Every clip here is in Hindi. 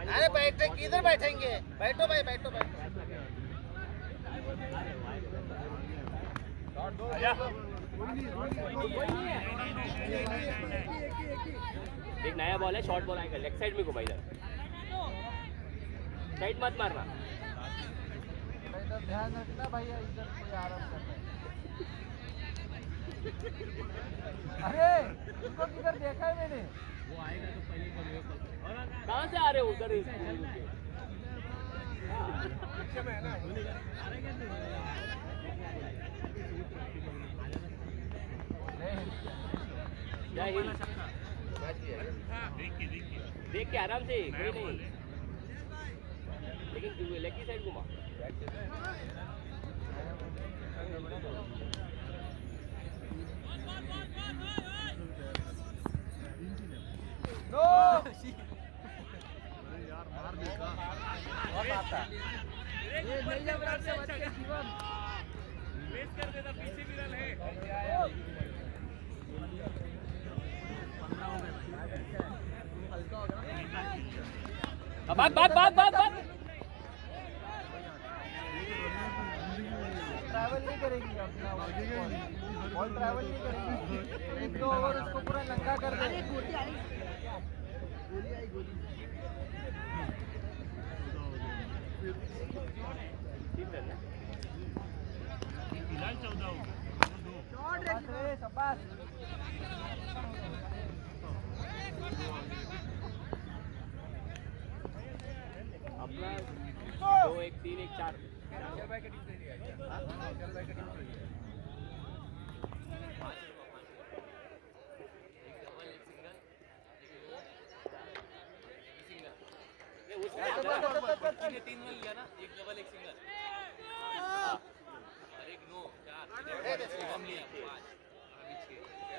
अरे बैठे किधर बैठेंगे? बैठो भाई, बैठो बैठो। एक नया बॉल है, शॉर्ट बॉल आएगा, लेग साइड में घुमा इधर, साइड मत मारना। इधर ध्यान रखना भैया, इधर कोई आराम कर रहा है। अरे उसको किधर देखा है मैंने? वो आएगा तो पहले कहाँ से आ रहे हो उधर? पीछे में है ना। जय हिंद। देख के आराम से, कोई नहीं, लेकिन लेग की साइड घुमा। नो यार मार देगा, बहुत आता ये नहीं जब रात से बच के जीवन वेस्ट कर देता, पीछे भी रन है। बात बात बात बात बात ट्रैवल नहीं करेगी अपना, बॉल ट्रैवल नहीं करेगी। एक दो ओवर उसको पूरा नंगा कर दे। गोली आई, गोली। फिलहाल 14 हो गए। शाबाश। अपना 2 1 3 1 4 3 रन लिया ना, एक डबल एक सिंगल और एक नो 4 कम लिया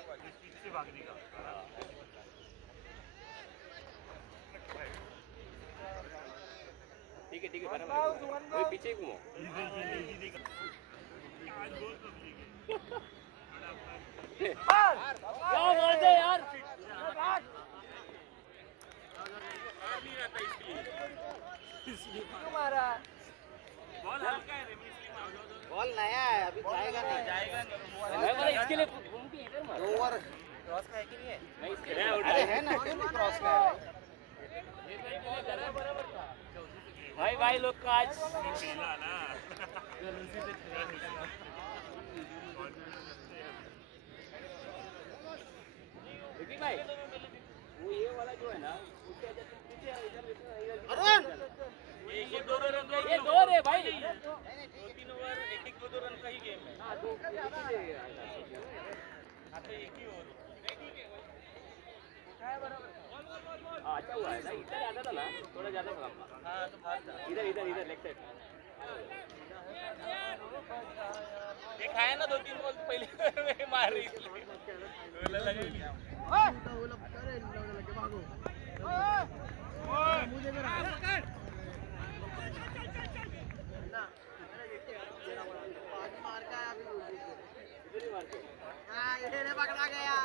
5 से भागने का। ठीक है बराबर, कोई पीछे घूमो। आज गोल कब लेंगे? क्या बोलते यार? क्यों मारा? बॉल हल्का है, इसलिए मार दो। बॉल नया है, अभी जाएगा नहीं। मैं बोला इसके लिए घूम के इधर मार। ओवर क्रॉस का है कि नहीं है? मैं इसके लिए अरे है ना, क्यों नहीं क्रॉस का है? भाई लोग का आज खेला ना। देखिए भाई, वो ये वाला जो है ना, उसके वजह से पीछे इधर अरुण ये 2 रन ये 2 रे भाई, 2-3 ओवर, एक 2 रन का ही गेम है। हाँ 2 आता एक ही ओवर। अच्छा हुआ है ना, इधर ज्यादा था ना, थोड़ा ज्यादा था। हाँ तो बाहर था। इधर लेग साइड एक है ना 2-3 बॉल पहले मार रही थी, लगा ही पकड़ा गया।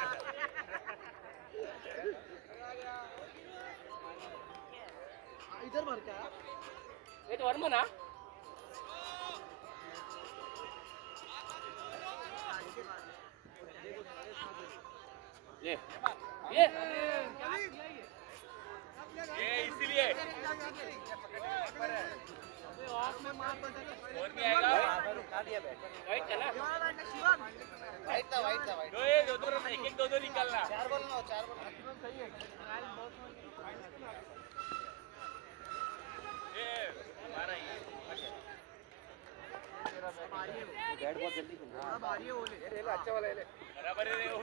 इधर मार क्या? ये तो वर्मा ना, ये इसीलिए और नहीं आएगा। राइट है ना, वाइट था। दो रन, एक 2 निकालना। 4 बॉल ना, 4 बॉल सही है। हमारा ही बैट बहुत जल्दी घूम रहा ये ले अच्छा वाला, ये ले। बराबर है वो।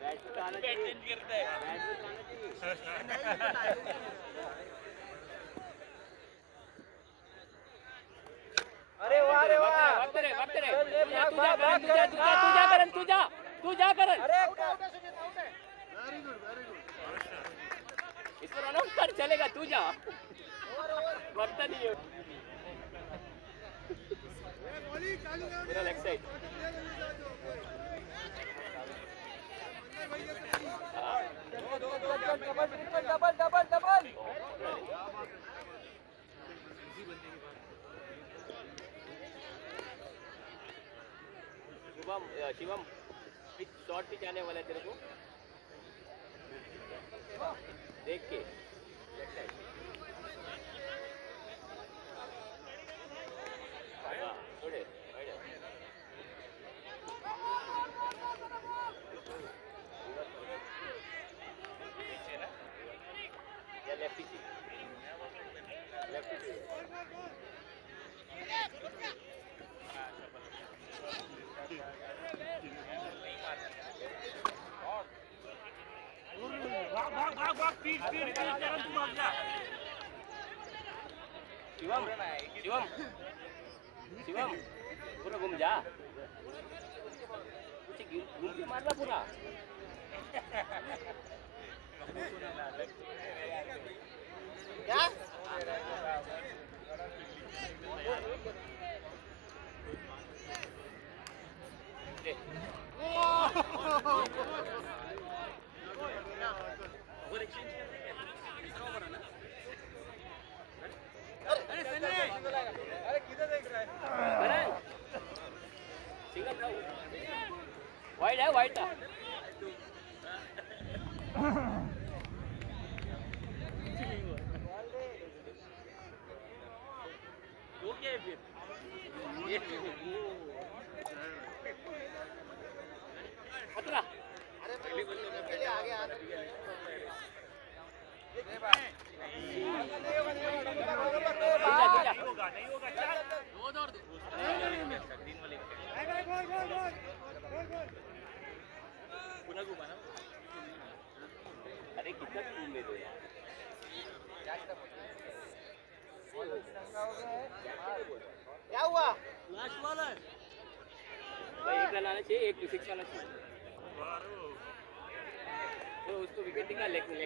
बैट पे आना बैट चाहिए, चेंज करता है। बैट पे आना चाहिए। अरे वाह रे वाह। वक्त रे तू जा करन। अरे वेरी गुड। इसको रन आउट कर, चलेगा, तू जा, वक्त नहीं है। पूरा leg side, double Shivam short pitch आने वाला है तेरे को देख के हाँ, थोड़े या left pitch left pitch Shivam Shivam Shivam पूरा घूम जा कुछ घूम के मारना पूरा क्या वाइड है वाइड था खतरा पहले आगे आ अरे कितना स्कूल में दो यार क्या हुआ भाई एक रन आना चाहिए एक सिक्स आना चाहिए तो उसको विकेट निकाल लेग में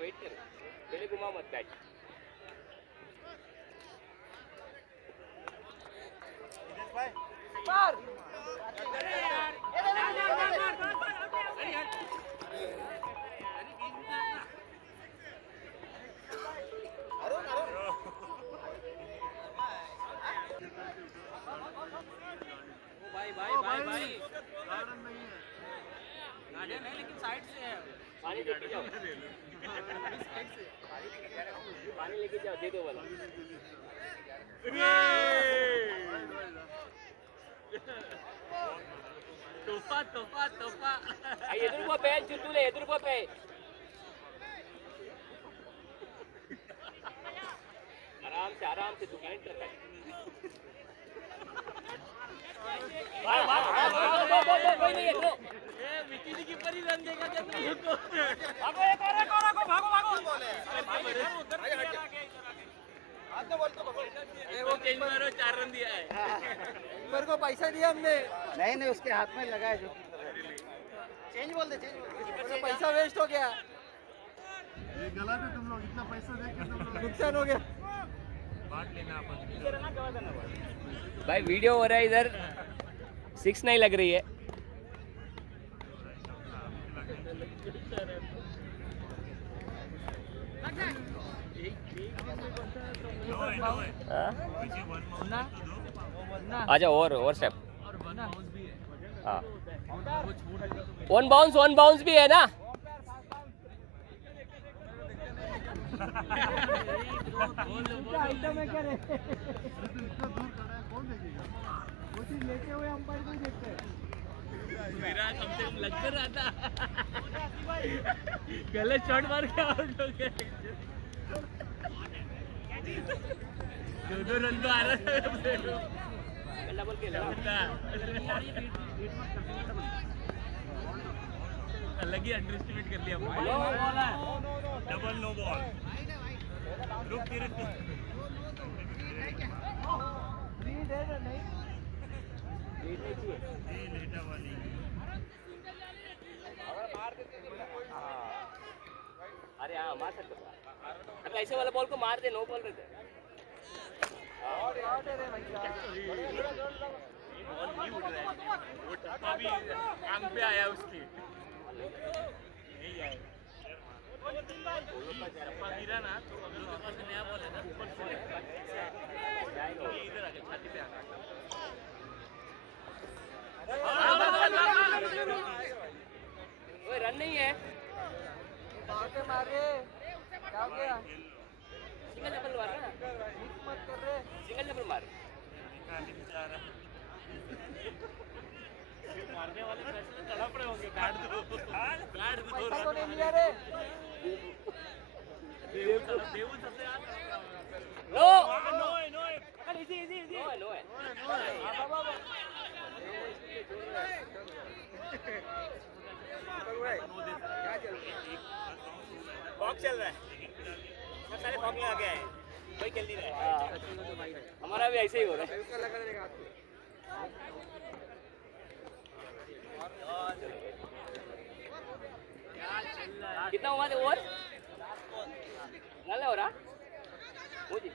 वेट कर पहले घुमा मत बैट मार भाई गार्डन है लेकिन साइड से है पानी लेके जाओ पानी लेके जाओ दे दो वाला तोहफा ఎదురుకోపే చుట్టూలే ఎదురుకోపే आराम से दुकान करता है कोई नहीं है तो विकी जी कीपर ही रन देगा जब उसको भागो एक और भागो वो चेंज मारो 4 रन दिया है कीपर को पैसा दिया हमने नहीं उसके हाथ में लगा है जो चेंज बोल दे पैसा वेस्ट हो गया ये गलत है तुम लोग इतना पैसा दे के तुम लोग नुकसान हो गया भाई वीडियो हो रहा है इधर 6 नहीं लग रही है आजा और स्टेप हाँ 1 बाउंस भी है ना आइटम है क्या रे इतना दूर खड़ा है कौन देखेगा वो चीज लेते हुए अंपायर को ही देखते हैं मेरा कम से कम लग कर रहा था गलत शॉट मार के आउट हो गया दो रन तो आ रहा है डबल खेल अलग ही अंडरएस्टिमेट कर लिया डबल नो बॉल रुक तेरे लेटा वाली अरे हाँ मार सकते ऐसे वाला बॉल को मार दे नो बॉल रहते शॉट है रे भैया बॉल नहीं उड़ रहा है वो टप्पा भी आंख पे आया उसके नहीं आया टप्पा गिरा ना तो अगर ऊपर से नया बॉल है ना ऊपर से ये इधर आके छाती पे आना ओए रन नहीं है भाग के मार रे क्या हो गया सिंगल डबल मार ना मिस मत कर रे सिंगल डबल मार मारने वाले पैसे तड़प रहे होंगे बैट दो पैसा तो नहीं लिया रे देवू सबसे याद नो नो है इजी नो है फॉग चल रहा है सब सारे फॉग में आ गए हैं कोई खेल नहीं रहा है हमारा भी ऐसे ही हो रहा है कितना हुआ था ओवर हो रहा मुझे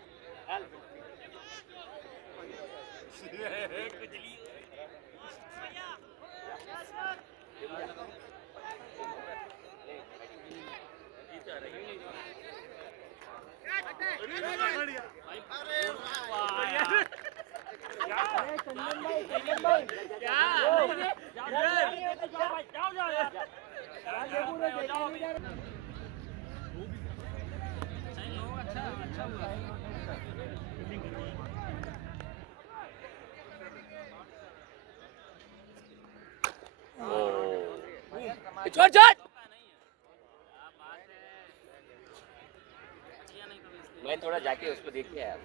छोड़ मैं थोड़ा जाके उसको देख के आया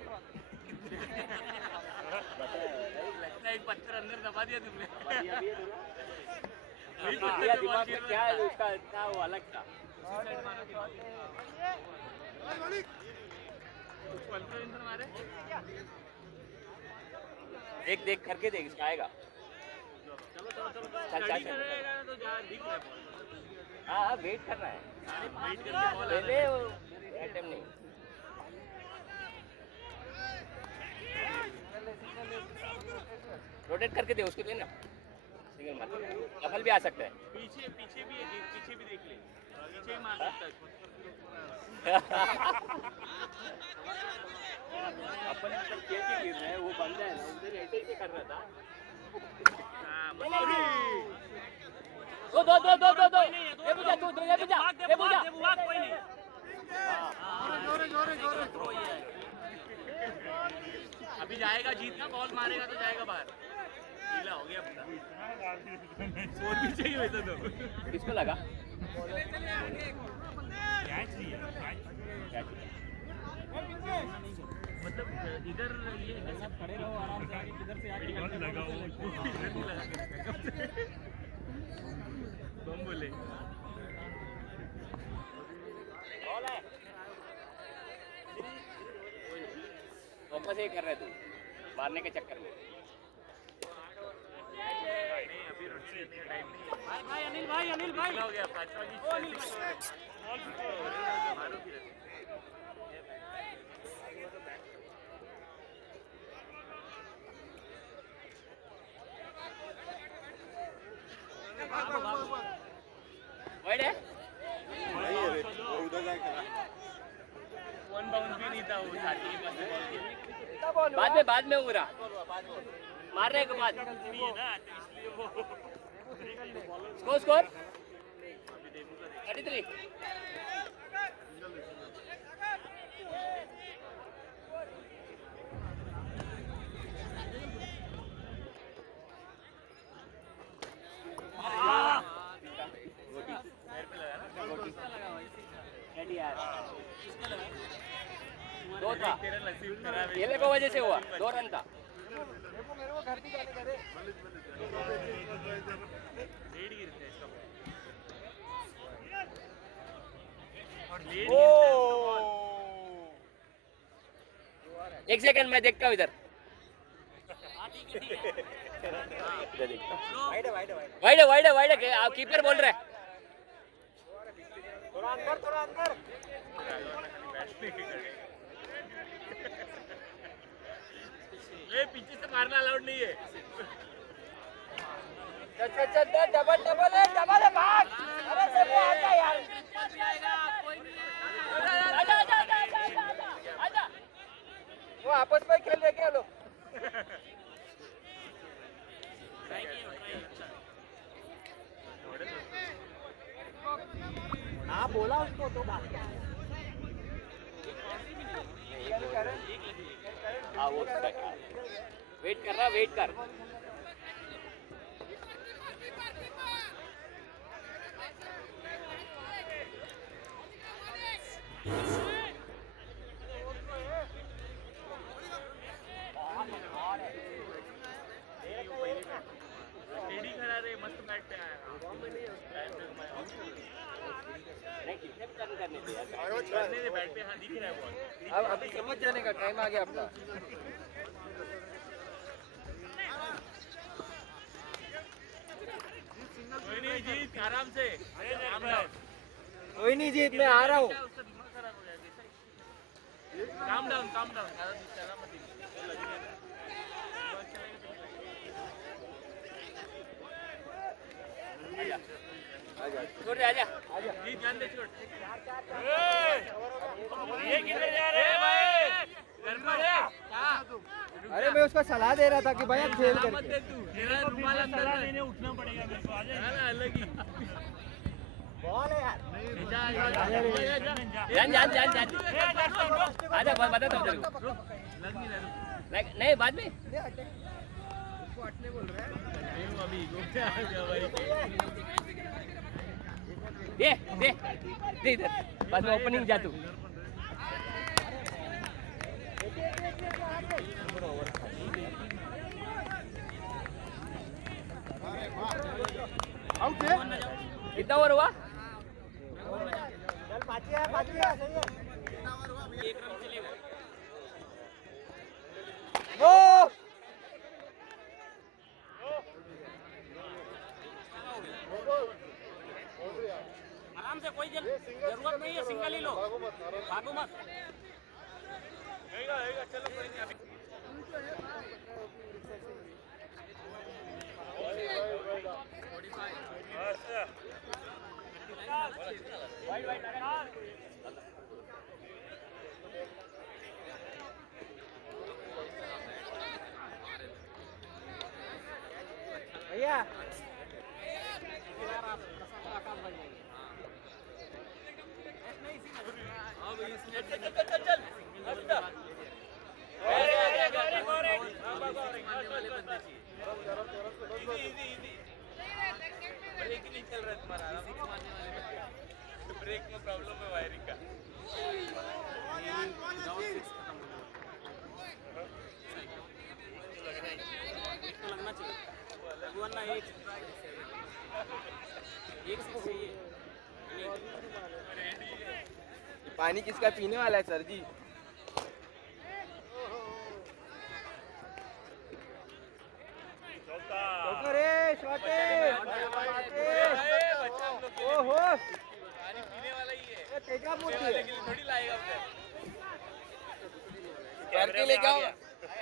एक पत्थर अंदर दबा दिया तुमने दिमाग में क्या है उसका क्या वो अलग था पत्थर अंदर मारे देख करके देख इसका आएगा चल करेगा तो दिख रहा है हाँ वेट करना है वेट करके बॉल पहले अटेम्प्ट नहीं रोटेट करके दे उसको देना सिंगल मार डबल भी आ सकता है पीछे भी देख ले पीछे ही मार सकता है अपन ऊपर खेल के गिर रहे हैं वो बंदा है ना उधर ऐसे ही कर रहा था दो ये बुझा तू ये बुझा कोई नहीं अभी जाएगा जीतना बॉल मारेगा तो जाएगा बाहर गीला हो गया पूरा स्कोर भी चाहिए वैसे तो किसको लगा मतलब इधर ये सब खड़े रहो आराम से इधर से आके लगाओ इधर नहीं लगा बम बोले वापस ये कर रहे तू मारने के चक्कर में अनिल भाई हो गया पांचवा की मारो फिर वाइड है वन बाउंस भी नहीं था वो छाती के पास बाद में उड़ा मारने के बाद स्कोर 33 दो था खेले को वजह से हुआ 2 रन था मेरे को घर भी जाने दे रे लेट गिरते हैं एक सेकंड मैं देखता हूँ इधर वाइड है आप कीपर बोल रहे हैं थोड़ा अंदर ये पीछे से मारना अलाउड नहीं है। चल डबल है भाग। अरे सब आजा यार। आजा। वो आपस में खेल रहे क्या लोग? हाँ बोला उसको तो बात। हाँ वो वेट कर। टेडी खड़ा रे, मस्त बैट पे आया। नहीं कितने भी टर्न करने थे यार। करने दे बैट पे, हाँ दिख रहा है बॉल। अब अभी समझ जाने का टाइम आ गया आपका। कोई नहीं जीत, आराम से। कोई नहीं जीत, मैं आ रहा हूँ। उसका दिमाग खराब हो गया। Calm down. छोड़ दे, आजा। जीत जान दे, छोड़। ये किधर जा रहे हैं भाई? घर पर है क्या? अरे मैं उसका सलाह दे रहा था कि भाई आप खेल कर। मत दे तू, तेरा रुमाल अंदर लेने उठना पड़ेगा मेरे को। आजा ना, अलग ही बॉल है यार। जान आजा, बताता हूँ तेरे को। नहीं बाद में उसको हटने बोल रहा है। अभी गो पे आ गया भाई। दे इधर, बस में ओपनिंग जा तू। आउट है। कितना ओवर हुआ? चल पाची है सही है। एक रन चलेगा। वो आराम से, कोई जरूरत नहीं है, सिंगल ही लो, भागो मत। चलो कोई नहीं अभी। भैया ब्रेक नहीं चल रहा तुम्हारा, ब्रेक में प्रॉब्लम है वायरिंग का। लगना चाहिए, वरना एक से सही है। पानी किसका पीने वाला है सर जी? ओहो पानी पीने वाला ही है, तेजा पीने वाले के लिए थोड़ी लाएगा उधर।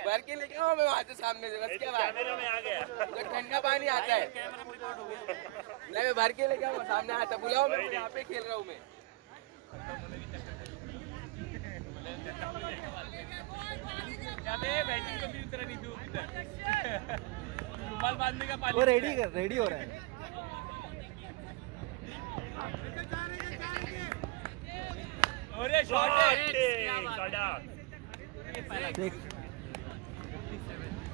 भर के लेके आओ मैं वहाँ से सामने से, बस क्या बात। कैमरे में आ गया। जो ठंडा पानी आता है नहीं, मैं भर के लेके आओ, सामने आता, बुलाओ मैं यहाँ पे खेल रहा हूँ मैं। बैटिंग को भी उतरा नहीं दूँ रुमाल बांधने का पानी। वो रेडी हो रहा है। अरे शॉट है, देख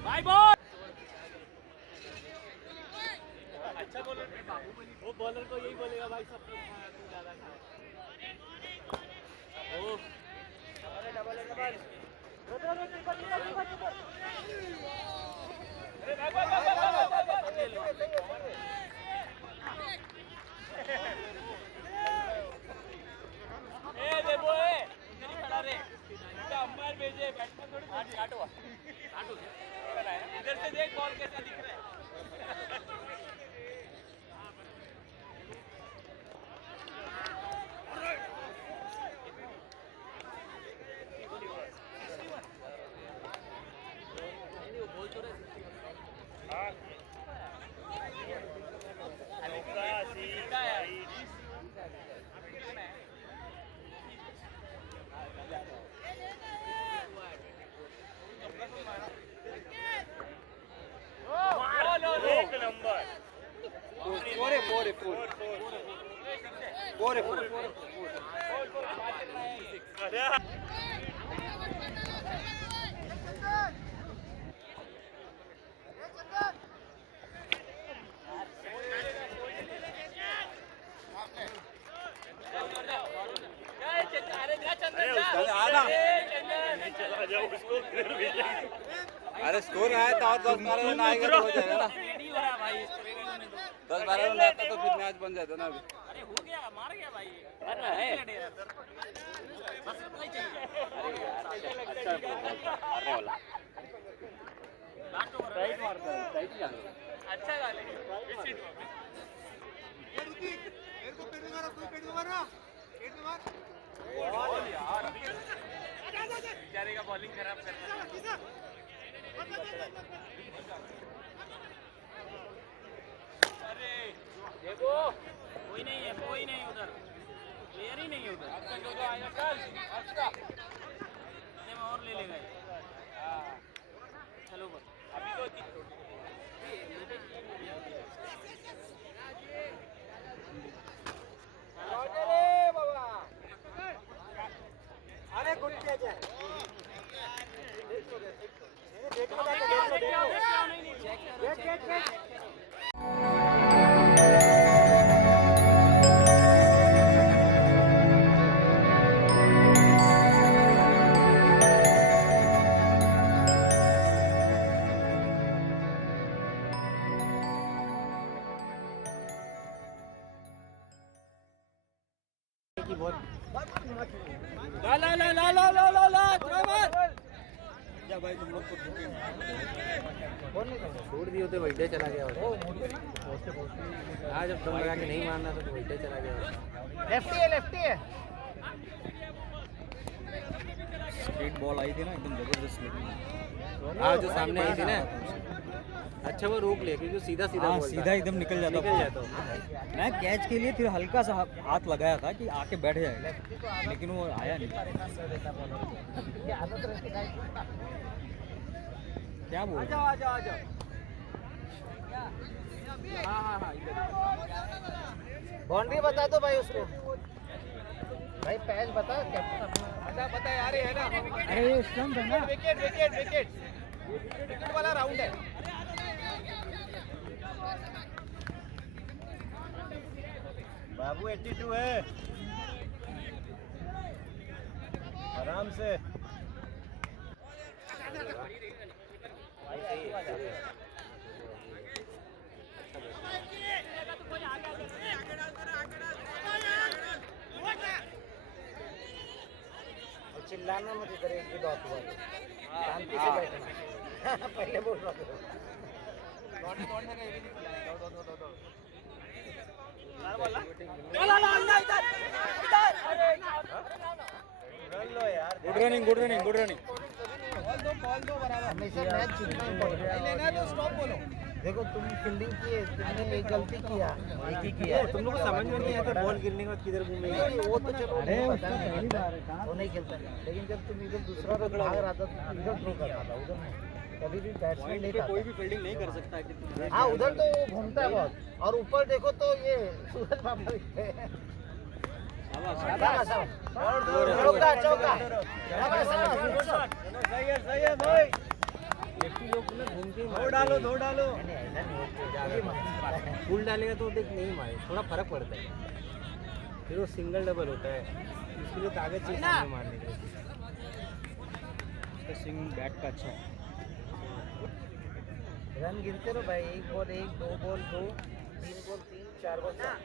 बाय बॉल। अच्छा बॉलर, वो बॉलर को यही बोलेगा भाई सब लोग ज्यादा अंपायर भेजे, बैट्समैन थोड़ी इधर से देख बॉल कैसा दिख रहा है। अरे स्कोर आया तो और 10-12 रन आएगा तो हो जाएगा ना। 10-12 रन आता तो फिर मैच बन जाता ना अभी। अरे हो गया, मार गया भाई। कर रहा है बस इतना ही चाहिए। अच्छा मारने वाला राइट मारता है, राइट ही जाने वाला। अच्छा गाले बेचारे का बॉलिंग खराब कर रहा है। अरे देखो कोई नहीं है, कोई नहीं उधर, प्लेयर ही नहीं है उधर। इतने में और ले लेगा ये। चलो बस अभी तो छोड़ दिए तो वैटे चला गया। आज जब दम लगा के नहीं मारना तो वैटे चला गया। लेफ्टी है स्ट्रेट बॉल आई थी ना एकदम जबरदस्त लगी। हाँ जो सामने आई थी ना, अच्छा वो रोक ले क्योंकि सीधा हाँ, सीधा एकदम निकल जाता मैं कैच के लिए फिर हल्का सा हाथ लगाया था कि आके बैठ जाएगा, लेकिन वो आया नहीं। क्या बोल बाउंड्री बता दो भाई उसको, भाई पैच बता कैप्टन पता यार है ना। अरे ये स्टंप है ना। विकेट वाला राउंड है। बाबू 82 है, आराम से। चिल्लाना मत इधर, एक भी डॉट हुआ शांति से बैठना। पहले बोल रहा था good running good running good running. हमेशा मैच जीतना इम्पोर्टेंट। देखो तुम फील्डिंग किए, तुमने एक गलती किया, एक ही किया। तुम लोग को समझ में नहीं आता बॉल गिरने के बाद किधर घूमेगी। वो तो चलो पहली बार है, वो नहीं खेलता, लेकिन जब तुम इधर दूसरा रन भाग रहा था तो इधर थ्रो कर रहा था, उधर नहीं। कभी भी बैट्समैन नहीं था, कोई भी फील्डिंग नहीं कर सकता। हाँ उधर तो वो घूमता है बहुत, और ऊपर देखो तो ये सूरज बाबा दिखते हैं। चौका चौका सही है भाई। धो डालो फुल डालेगा तो देख नहीं मारे, थोड़ा फर्क पड़ता है, फिर वो सिंगल डबल होता है, इसके लिए कागज चाहिए सामने मारने के लिए। स्विंग बैट का अच्छा है। रन गिनते रहो भाई, 1 ball 1, 2 ball 2, 3 ball 3, 4 ball 4।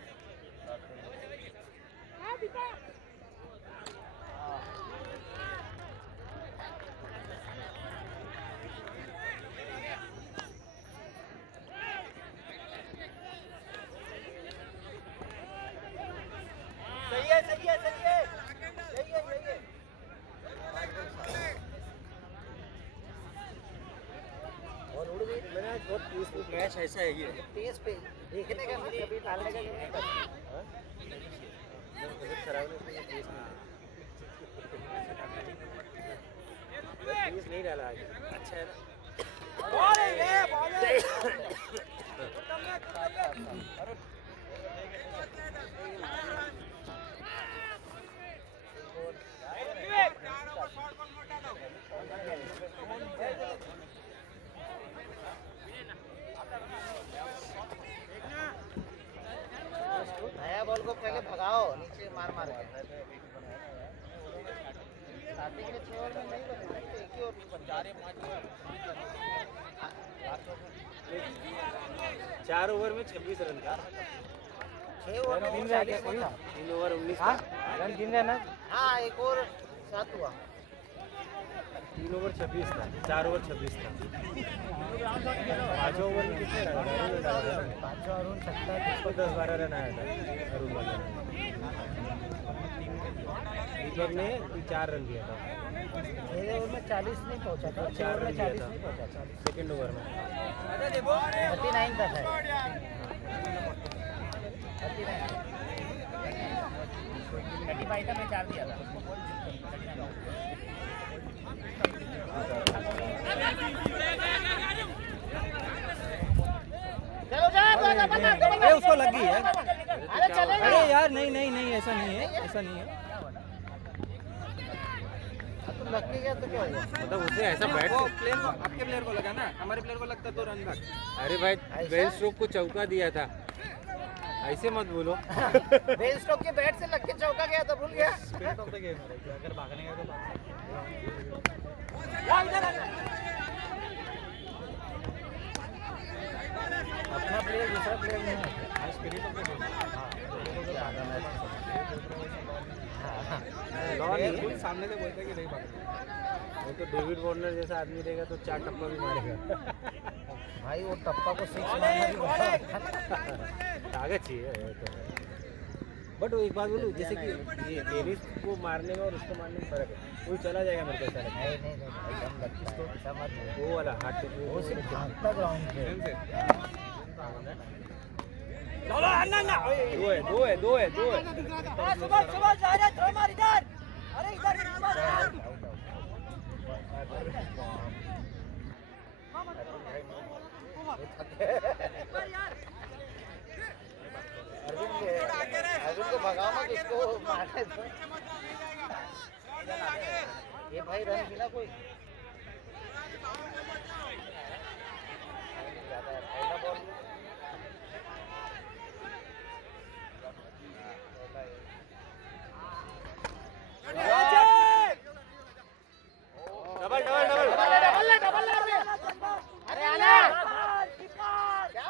Match ऐसा है ये। पेस पे देखने का मतलब कभी डालने का नहीं करता। खराब नहीं डाला आगे, अच्छा है ना। के भगाओ नीचे मार मार के शादी के 6 ओवर में नहीं बने सकते, एक ही ओवर में बन जा रहे 4 ओवर में 26 रन का 6 ओवर में 40 था, 3 ओवर 19 रन गिन रहे ना हाँ एक और 7 हुआ 3 ओवर 26 था, 4 ओवर 26 था। 5 ओवर में कितने रन आए? 5 अरुण सकता है 10-12 रन आया था अरुण वाले ने। दीपक ने 4 रन दिया था, 6 ओवर में 40 नहीं पहुंचा था, 6 ओवर में 40 नहीं पहुंचा, 40 सेकेंड ओवर में 39 था शायद, 39 था, मैं 4 दिया था। अरे उसको लग गई है। अरे चलेगा। अरे यार नहीं नहीं नहीं ऐसा नहीं है, ऐसा नहीं है। तुम लग गया तो क्या हुआ? मतलब उसे ऐसा बैट वो प्लेयर को, आपके प्लेयर को लगा ना, हमारे प्लेयर को लगता तो रन भाग। अरे भाई बेल स्ट्रोक को चौका दिया था, ऐसे मत बोलो। बेल स्टोक के बैट से लग के चौका गया तो भूल गया। स्पिरिट ऑफ द गेम है, अगर भागने का तो अपना प्लेयर दूसरा प्लेयर नहीं है। Spirit of the game. नहीं सामने से बोलते कि नहीं भागना। वो तो डेविड वार्नर जैसा आदमी रहेगा तो 4 टप्पा भी मारेगा। भाई वो टप्पा को 6 मारना भी बहुत ताकत चाहिए तो। बट एक बात बोलूं, जैसे कि ये टेनिस को मारने में और उसको मारने में फर्क है। कोई चला जाएगा मेरे को ऐसा लगता है। नहीं एकदम लगता है ऐसा मत बोलो। वो वाला हाथ वो सिर्फ भागता ग्राउंड पे। दो है। अर्जुन को भगाओ मत, उसको मारने दो। ये भाई रन मिला कोई पहला बॉल डबल। अरे आना क्या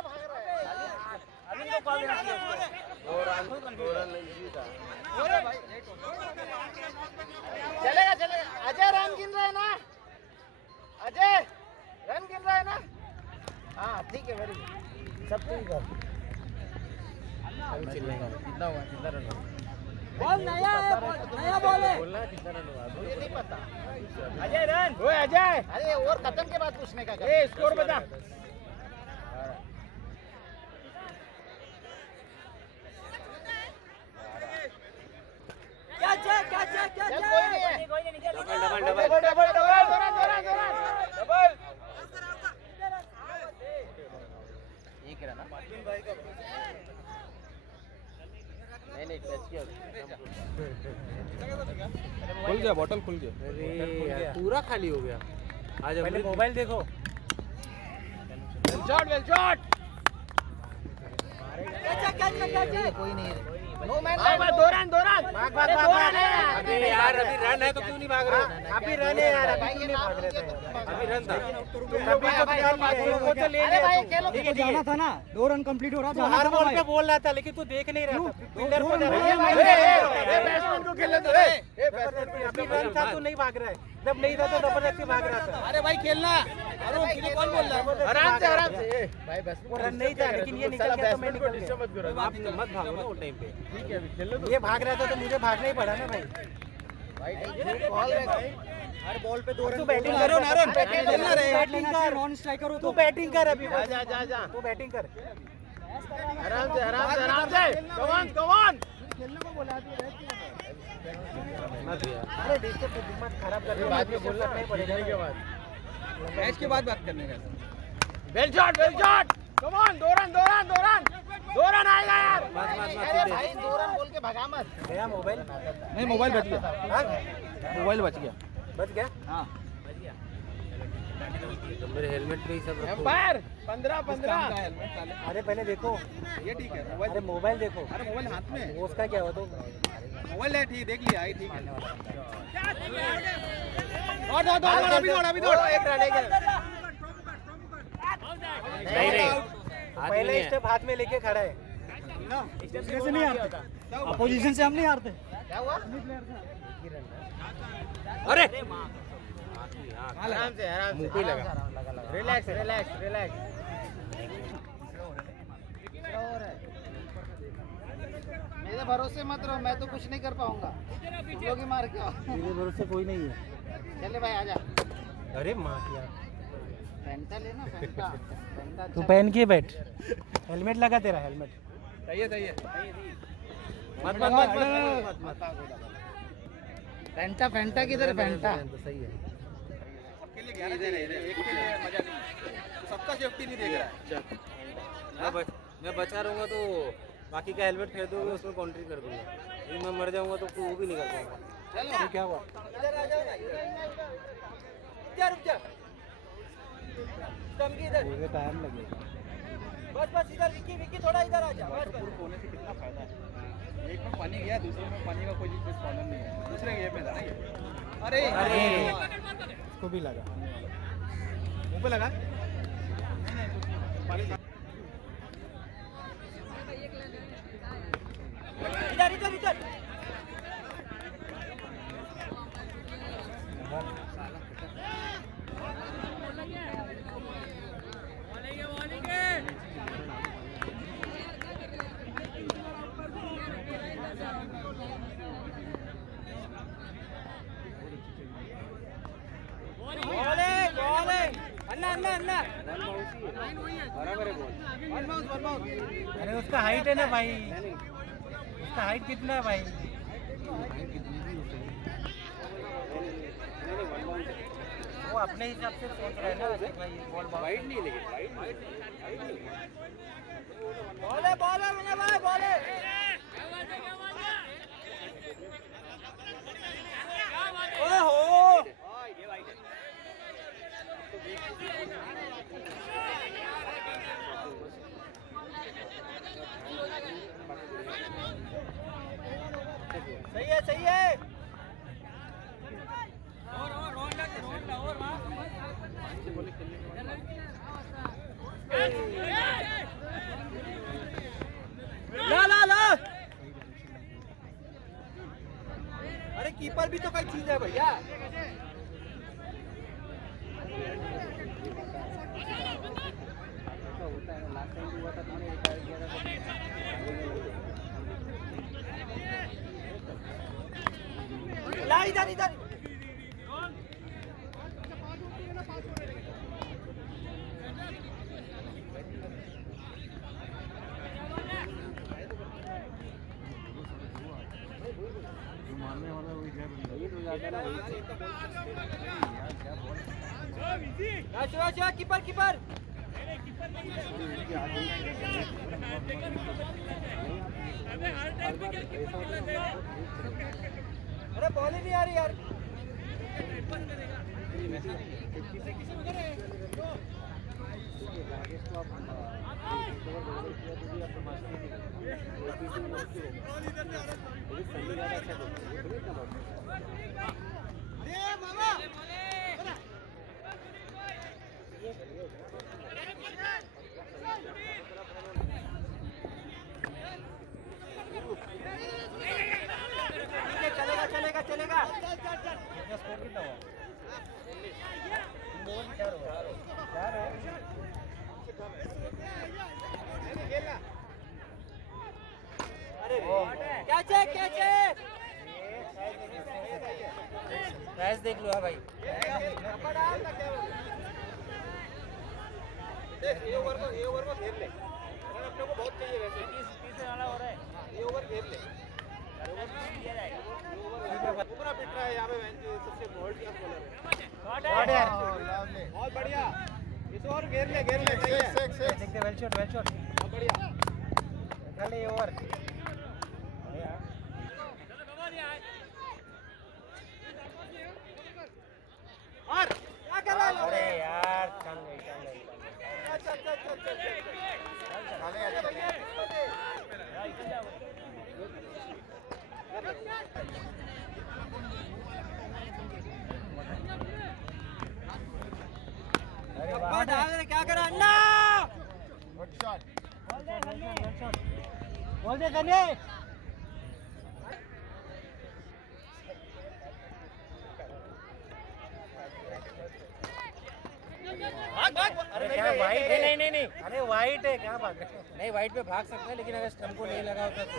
भाग रहा है? 2 रन नहीं जीता। चलेगा। अजय रन गिन रहे हैं ना? अजय रन गिन रहे हैं ना? हाँ ठीक है, वेरी गुड। सब ठीक कर। अभी चिल्लाएगा कितना हुआ, कितना रन हुआ? बॉल नया बॉल है। बोलना कितना रन हुआ? मुझे नहीं पता। अजय रन। ओए अजय। अरे और खत्म के बाद पूछने का ए स्कोर बता। चल कोई नहीं है। डबल। एक रहा ना। नहीं टच किया। खुल गया, बॉटल खुल गया। अरे यार, पूरा खाली हो गया। आज पहले मोबाइल देखो। कोई नहीं है। नो मैन दो रन। अबे यार अभी रन है तो क्यों नहीं भाग रहे? अभी रन है यार, अभी क्यों नहीं भाग रहे थे? अभी रन था। अरे भाई खेलो। लेकिन जाना था ना, 2 रन कंप्लीट हो रहा था। हर बॉल पे बोल रहा था लेकिन तू देख नहीं रहा था। फील्डर को बैट्समैन को खेलने दो। अभी रन था तो नहीं भाग रहा है, जब नहीं था तो जबरदस्ती भाग रहा था। अरे भाई खेलना। अरे कौन बोल रहा है? आराम से भाई बस वो रन नहीं था लेकिन ये निकल गया तो मैं निकल गया। आप मत भागो ना वो टाइम पे। ठीक है अभी खेलने दो। ये भाग रहा था तो मुझे भागना ही पड़ा ना भाई। बॉल हर बॉल पे 2 रन। तू बैटिंग करो ना, रन बैटिंग कर, नॉन स्ट्राइकर हो तू तो। बैटिंग कर अभी। जा तू बैटिंग कर। आराम से मत यार, अरे डिस्टर्ब दिमाग खराब कर बाद में बोलना नहीं पड़ेगा जीतने के बाद। मैच के बाद बात करने का। Well shot come on 2 run आएगा यार। अरे भाई 2 रन बोल के भगा मत। गया मोबाइल? नहीं मोबाइल बच गया। हाँ? मोबाइल बच गया। बच गया? हाँ। तो मेरे हेलमेट पे ही सब रखो। एम्पायर 15 अरे पहले देखो, ये ठीक है मोबाइल अरे मोबाइल देखो, अरे मोबाइल हाथ में वो उसका क्या हुआ तो मोबाइल है ठीक देख लिया ये ठीक है और दौड़ अभी दौड़ एक रन है नहीं पहले स्टेप हाथ में लेके खड़ा है। दूसरे से नहीं हारते, अपोजिशन से हम नहीं हारते। क्या हुआ अरे आराम से मुंह पे लगा। रिलैक्स मेरे भरोसे मत रहो, मैं तो कुछ नहीं कर पाऊंगा, तुम लोग ही मार के आओ। मेरे भरोसे कोई नहीं है। चले भाई आजा। अरे माँ की यार, फैंटा लेना फैंटा तू पहन के बैठ, हेलमेट लगा तेरा हेलमेट। सही है मत फैंटा किधर फैंटा तो सही है। इधर एक के लिए मजा नहीं, सबका सेफ्टी नहीं देख रहा है। मैं बचा रहूंगा तो बाकी का हेलमेट फेंक दूंगा, उसमें काउंट्री कर दूंगा। यदि मैं मर जाऊंगा तो वो भी नहीं कर पाऊंगा। चलो तो क्या हुआ? इधर आ जाओ ना, रुक जा टमकी इधर, मुझे टाइम लगेगा। बस इधर विक्की थोड़ा इधर आ जा। वाटरप्रूफ होने से कितना फायदा है, एक में पानी गया दूसरे में पानी का कोई प्रॉब्लम नहीं है, दूसरे ये में था ना ये। अरे उसको भी लगा। मुंह पे लगा इधर अरे उसका हाइट है ना भाई, उसका हाइट कितना है भाई? वो अपने हिसाब से सोच रहा है ना भाई, बॉल वाइड नहीं लेकिन बॉल है मुन्ना भाई, बॉल है। ओहो सही है ला अरे कीपर भी तो कोई चीज है भैया। ला इधर कीपर अरे बॉल ही नहीं आ रही यार। चलेगा कैच देख लो भाई। ये ओवर को घेर ले, अपने को बहुत चाहिए वैसे। हो रहा है ये ओवर घेर ले, ऊपर पिट रहा है यहाँ पे सबसे वर्ल्ड क्लास बॉलर है। बहुत बढ़िया, इस ओवर घेर ले सही है। देखते वेल शॉट बहुत बढ़िया निकाल ले ओवर। और क्या कर रहा है? अरे यार क्या करा अन्ना गुड शॉट बोल दे कन्या अरे क्या वाइट है? नहीं नहीं नहीं अरे वाइट है, क्या बात है? नहीं वाइट पे भाग सकता है लेकिन अगर स्टंप को नहीं लगा होता तो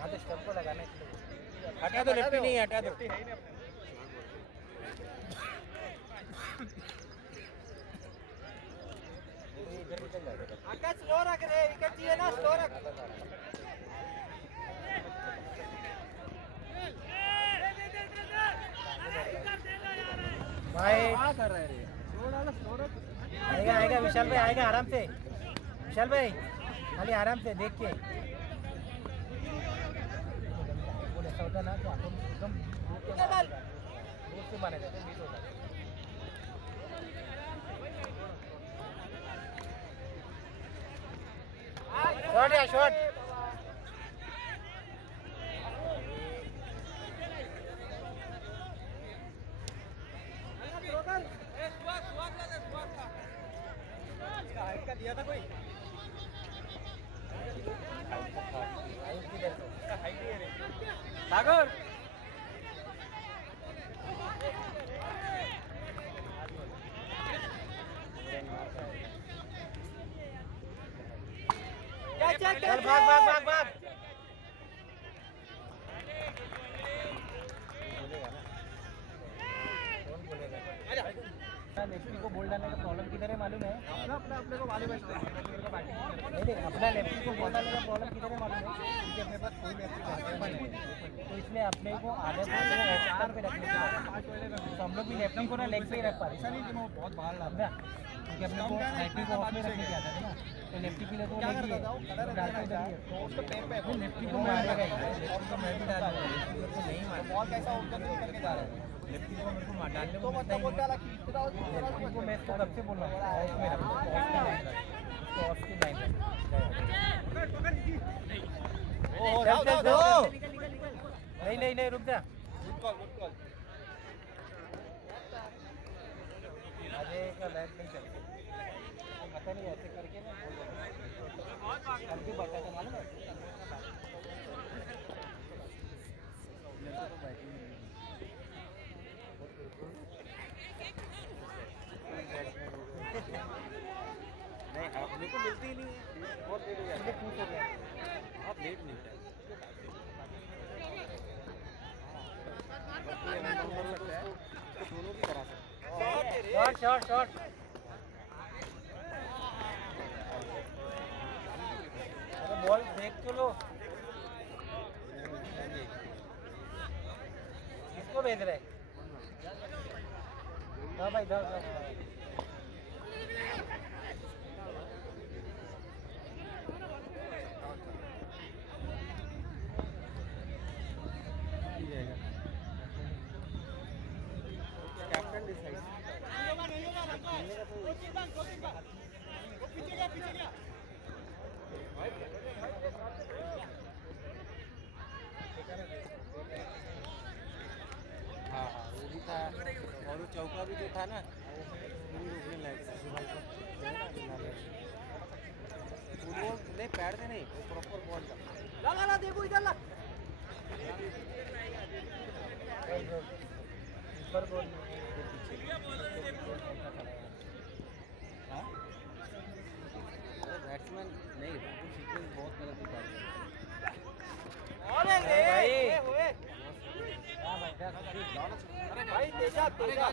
हाँ तो स्टंप को लगाने के लिए हटा दो लेफ्टी नहीं हटा दो इधर निकल जाएगा। आकाश स्लो रख रे विकेट चाहिए ना स्लो रख भाई क्या कर रहा है रे आएगा आएगा विशाल भाई आएगा आराम से। विशाल भाई खाली आराम से देख के। वो ऐसा होता है ना कि अपन एकदम दूर से माने जाते हैं, मिस होता है। शॉट या शॉट दिया था कोई सागर चल भाग भाग भाग भाग। बोलेगा ना, कौन बोलेगा? लेफ्टी को बोल डालने का प्रॉब्लम किधर है मालूम है? अपने को मालूम है नहीं नहीं अपना लेफ्टी को बोल डालने का प्रॉब्लम किधर है मालूम है? क्योंकि अपने पास कोई लेफ्टी बैट्समैन नहीं है, तो इसलिए अपने को आदत है कि एक्स्ट्रा पे रखने की। तो हम लोग भी लेफ्टी को ना लेग पे ही रख पा रहे। ऐसा नहीं कि वो बहुत बाहर डाल रहा, क्योंकि अपने को राइटी को ऑफ में रखने की आदत है ना, तो लेफ्टी के लिए तो लगी है, डालते इधर ही है। तो उसको तो लेफ्टी को मारेगा ही, लेफ्टी को मैं भी डालूंगा, लेफ्टी को नहीं मारूंगा। बॉल कैसा उधर से निकल के जा रहा है लेफ्टी को मेरे को डालने तो को मिलता मतलब ही बोलता नहीं। है कि इतना लेफ्टी को मैं इसको कब से बोल रहा हूँ ऑफ में रखो, ऑफ की लाइन रख, ऑफ की लाइन रख। नहीं नहीं नहीं रुक जा। अजय का लाइन नहीं चलता, पता नहीं ऐसे करके ना बोलो कल भी बचा था मालूम है? नहीं अपने को मिलती ही नहीं है बहुत लेट हो जाता है पूछ हो गया बहुत लेट मिलता है तो दोनों भी करा सकते हैं शॉट शॉट शॉट। अरे बॉल देख तो लो, किसको भेज रहे? हाँ भाई इधर कैप्टन डिसाइड हाँ हाँ वो भी था और वो चौका भी जो था ना वो भी रोकने लायक था फुटबॉल नहीं पैर से नहीं वो प्रॉपर बॉल था ला देखो इधर ला ऊपर बॉल बैट्समैन नहीं बिल्कुल सीक्वेंस बहुत गलत दिखा रहे भाई तेजा तेजा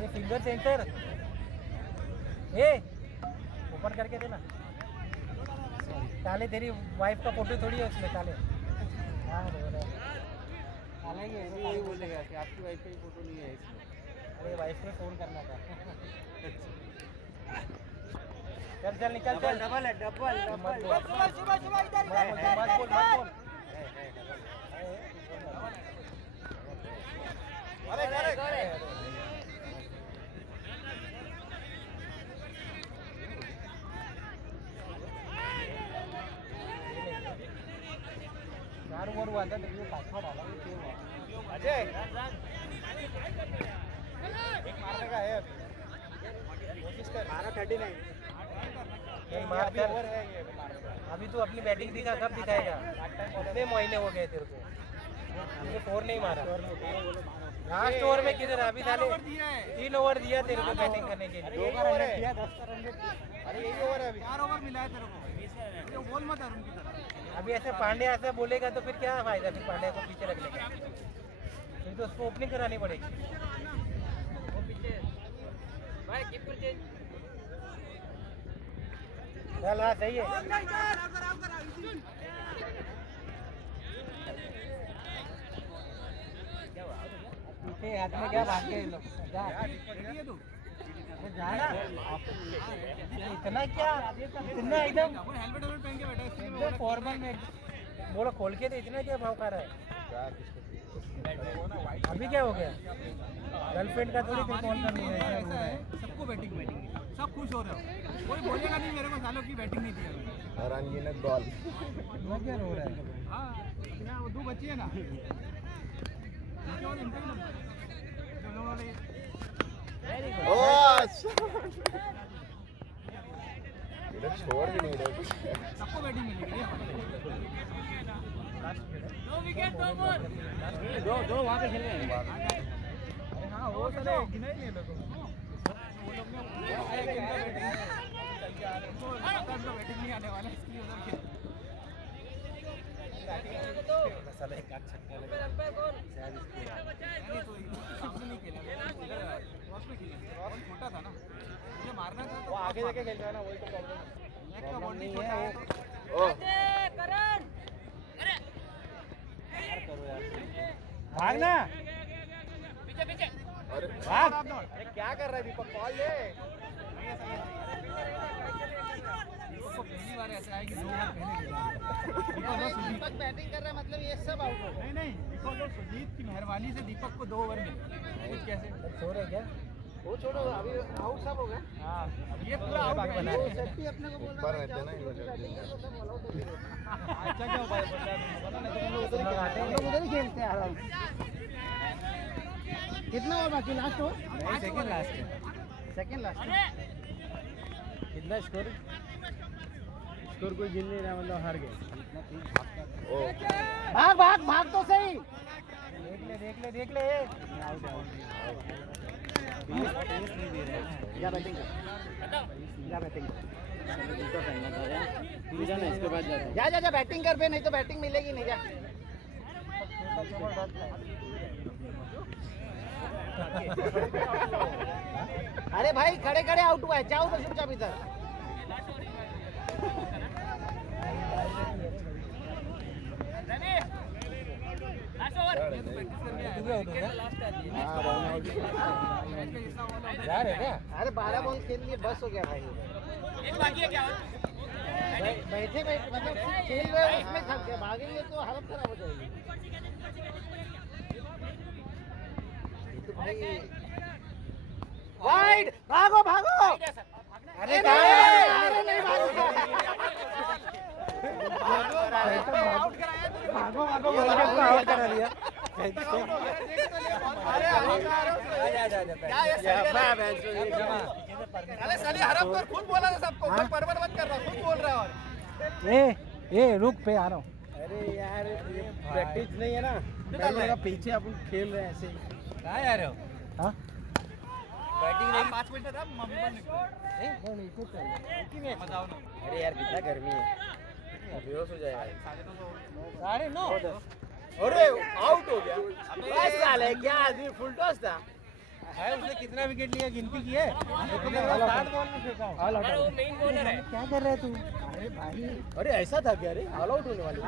ये फिंगर सेंटर ए ओपन करके देना। ताले तेरी वाइफ का फोटो थोड़ी है उसमें ताले। हाँ हालांकि ऐसे यही बोलेगा कि आपकी वाइफ की फोटो नहीं है इसमें अरे वाइफ ने फोन करना था। चल चल निकल चल डबल है डबल चार ओवर हुआ था लेकिन पांचवा डाला अजय एक मारने का है कोशिश कर 39 नहीं मारते ओवर है ये अभी तू अपनी बैटिंग दिखा कब दिखाएगा कितने महीने हो गए तेरे को तुमने 4 नहीं मारा लास्ट ओवर में किधर अभी साले 3 ओवर दिया तेरे को बैटिंग करने के लिए 2 रन दिया 10 रन अरे यही ओवर है अभी 4 ओवर मिला है तेरे को बोल मत अरुण की तरह अभी ऐसे पांड्या ऐसा बोलेगा तो फिर क्या फायदा फिर पांड्या को पीछे रखने का फिर तो उसको ओपनिंग करानी पड़ेगी चल हाँ सही है पीछे हाथ में क्या भाग गए लोग जाना इतना क्या इतना एकदम एकदम फॉर्मल में बोलो खोल के तो इतना क्या भाव खा रहा है अभी क्या हो गया गर्लफ्रेंड का थोड़ी फिर कॉल करनी है सबको बैटिंग सब खुश हो रहे हो कोई बोलेगा नहीं मेरे को सालों की बैटिंग नहीं दी और अनगिनत बॉल वो क्या रो रहा है हाँ वो 2 बच्चे हैं ना छोड़ भी नहीं रहे सबको बैटिंग मिलेगी दो वहाँ पे खेल रहे हैं हाँ वो सारे गिना ही नहीं लोगों वो लोग बैटिंग नहीं आने वाला इसलिए उधर खेल साला एक आठ छक्का लगा नहीं खेला क्रॉस में खेला क्रॉस छोटा था ना मुझे मारना था वो आगे जाके खेलता है ना वही तो प्रॉब्लम नहीं है करण करो यार भागना पीछे पीछे अरे भाग अरे क्या कर रहा है दीपक बॉल ले इसको पहली बार ऐसा है कि 2 बार पहले दीपक बैटिंग कर रहा है मतलब ये सब आउट हो नहीं बिकॉज़ ऑफ सुजीत की मेहरबानी से दीपक को 2 ओवर मिले कुछ कैसे सो रहे क्या वो छोड़ो अभी आउट सब हो गया हां ये पूरा आउट बना है सेफ्टी अपने को बोल रहा है रहते ना अच्छा क्या भाई बोल रहा है तुम लोग उधर ही खेलते हैं आराम कितना ओवर बाकी लास्ट ओवर सेकंड लास्ट कितना स्कोर कोई गिन नहीं रहा मतलब हार गए भाग तो सही देख ले नहीं दे रहे जा बैटिंग इसके बाद जा बैटिंग कर पे नहीं तो बैटिंग मिलेगी नहीं जा अरे भाई खड़े आउट हुआ है जाओ तो चुपचाप इधर अरे 12 बॉल खेल लिए बस हो गया भाई एक बाकी है क्या बैठे मतलब खेल रहे हो इसमें थक गए भागेंगे तो हालत खराब हो जाएगी तो भाई वाइड भागो अरे नहीं भागो आउट करा दिया खुद बोला था सबको परवर मत कर रहा खुद बोल रहा है ए रुक पे आ रहा हूँ अरे यार प्रैक्टिस नहीं है ना मेरा पीछे अपन खेल रहे हैं ऐसे ही कहाँ जा रहे हो हाँ बैटिंग नहीं 5 मिनट था बताओ ना अरे यार कितना गर्मी है बेहोश हो जाएगा 9:30 अरे आउट हो गया बस साले क्या आदमी फुल टॉस था भाई उसने कितना विकेट लिया गिनती की है 60 बॉल में फेंका ऑल आउट वो मेन बॉलर है क्या कर रहा है तू अरे भाई अरे ऐसा था क्या अरे ऑल आउट होने वाली